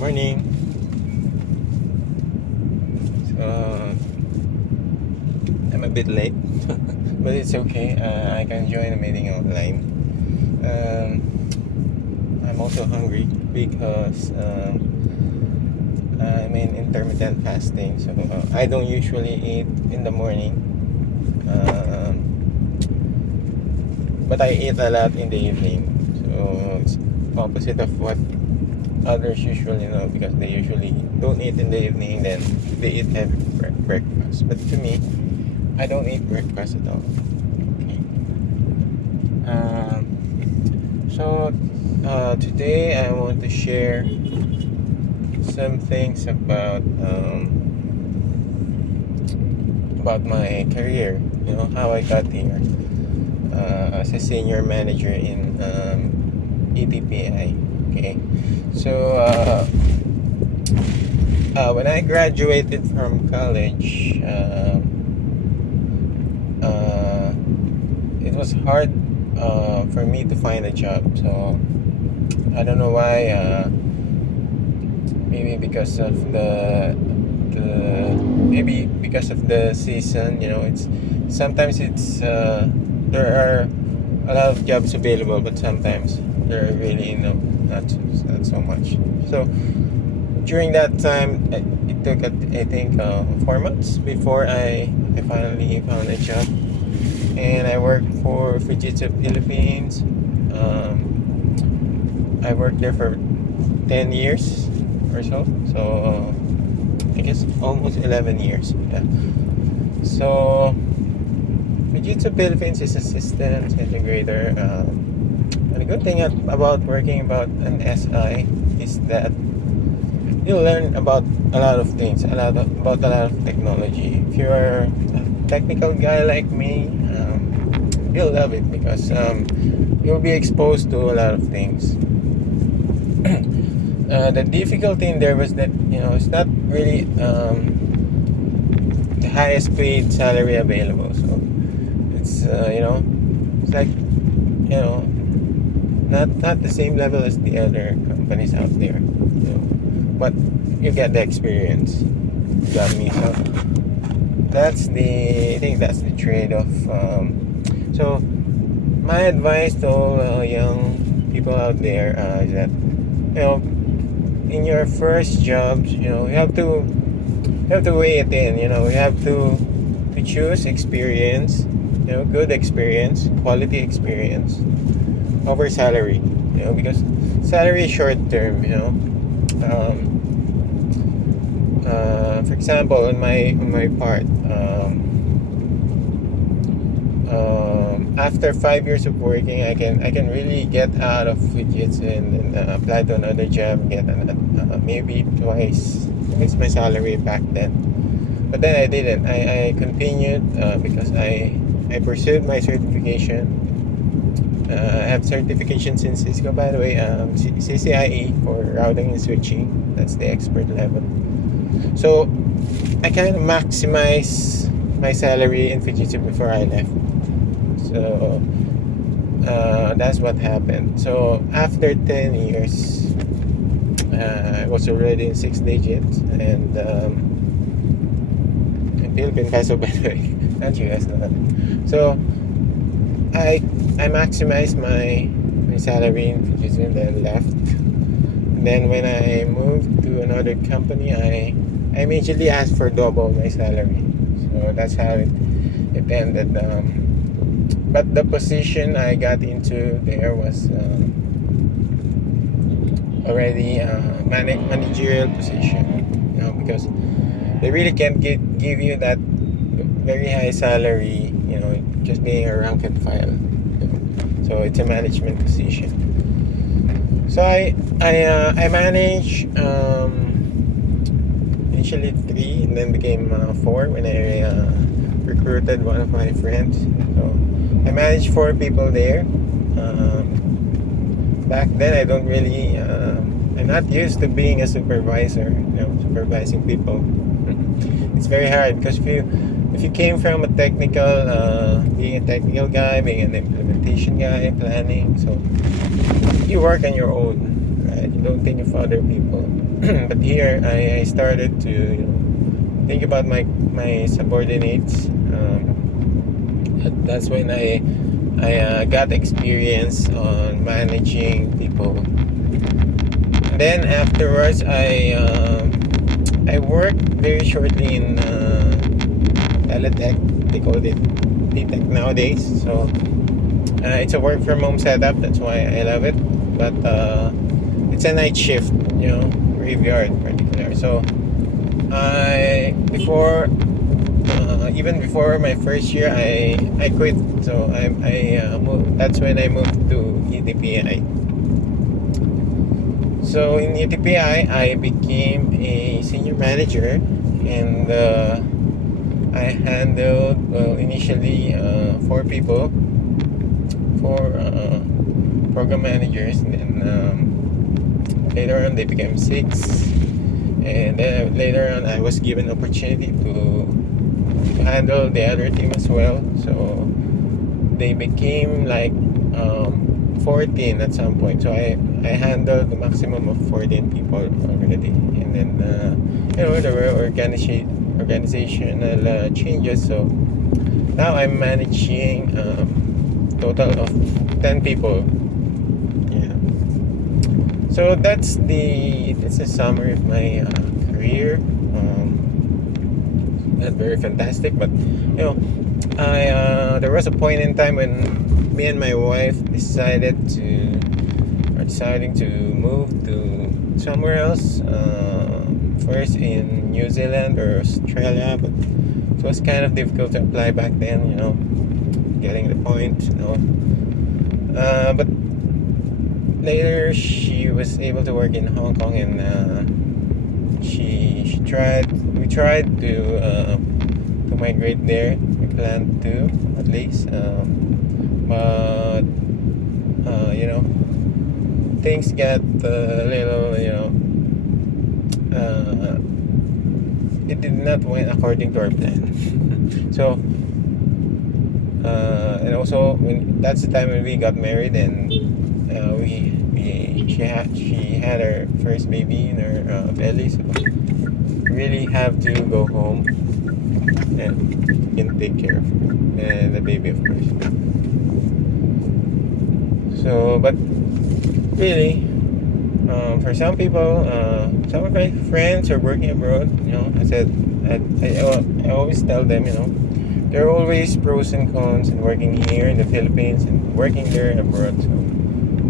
Morning. So I'm a bit late, but it's okay. I can join the meeting online. I'm also hungry because I'm in intermittent fasting, so I don't usually eat in the morning, but I eat a lot in the evening. So it's opposite of what others usually know, because they usually don't eat in the evening, then they eat heavy breakfast. But to me, I don't eat breakfast at all. Okay. Today I want to share some things about my career. You know, how I got here as a senior manager in ETPI. Okay, so when I graduated from college, it was hard for me to find a job. So I don't know why. Maybe because of maybe because of the season. You know, it's sometimes there are a lot of jobs available, but sometimes there are really not so much. So during that time, it took I think 4 months before I finally found a job, and I worked for Fujitsu Philippines. I worked there for 10 years or so. So I guess almost 11 years. Yeah. So Fujitsu Philippines is a systems integrator. And the good thing about working about an SI is that you learn about a lot of things, about a lot of technology. If you're a technical guy like me, you'll love it, because you'll be exposed to a lot of things. The difficulty in there was that, you know, it's not really the highest paid salary available. So it's it's like, not the same level as the other companies out there. So, but you get the experience. You got me. So I think that's the trade-off. So my advice to all young people out there is that, in your first jobs, you have to weigh it in. You have to choose experience, good experience, quality experience over salary. Because salary is short term. For example, on my part, after 5 years of working, I can really get out of Fujitsu and apply to another job, get maybe twice my salary back then. But then I didn't. I continued because I pursued my certification. I have certifications in Cisco, by the way. CCIE for routing and switching. That's the expert level. So I kind of maximize my salary in Fujitsu before I left. So that's what happened. So after 10 years, I was already in 6 digits, and in Philippine peso, by the way, not US. So I maximized my salary in Fujitsu and then left. And then when I moved to another company, I immediately asked for double my salary. So that's how it ended. But the position I got into there was already a managerial position. Because they really can't give you that very high salary, just being a rank and file. So it's a management position. So I managed initially 3, and then became 4 when I recruited one of my friends. So I managed 4 people there. Back then, I don't really. I'm not used to being a supervisor. Supervising people. It's very hard, because if you came from a technical, being a technical guy, being an implementation guy, planning, so you work on your own, right? You don't think of other people. But here, I started to, think about my subordinates. That's when I got experience on managing people. And then afterwards, I worked very shortly in Teletech. They call it T-Tech nowadays. So it's a work from home setup. That's why I love it. But it's a night shift, graveyard in particular. So even before my first year, I quit. So I moved. That's when I moved to ETPI. So in ETPI, I became a senior manager, and I handled initially 4 people, 4 program managers, and then later on they became 6, and then later on I was given opportunity to handle the other team as well. So they became like 14 at some point. So I handled the maximum of 14 people already, and then there were organizational changes. So now I'm managing total of 10 people. Yeah. So that's the summary of my career. Not very fantastic, but there was a point in time when me and my wife deciding to move to somewhere else. First in New Zealand or Australia, but it was kind of difficult to apply back then. Getting the point. But later she was able to work in Hong Kong, and we tried to migrate there. We planned to, at least, but things got a little, it did not went according to our plan. So and also that's the time when we got married, and she had her first baby in her belly. So really have to go home and can take care of her and the baby, of course. So, but really, for some people, some of my friends are working abroad. I said, I always tell them, there are always pros and cons in working here in the Philippines and working there abroad. So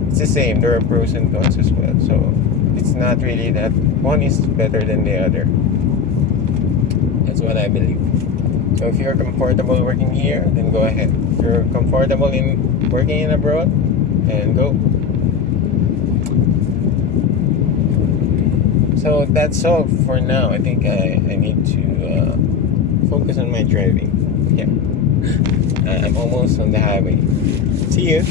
it's the same. There are pros and cons as well. So it's not really that one is better than the other. That's what I believe. So if you're comfortable working here, then go ahead. If you're comfortable in working in abroad, then go. So that's all for now. I think I need to focus on my driving. Yeah. I'm almost on the highway. See you.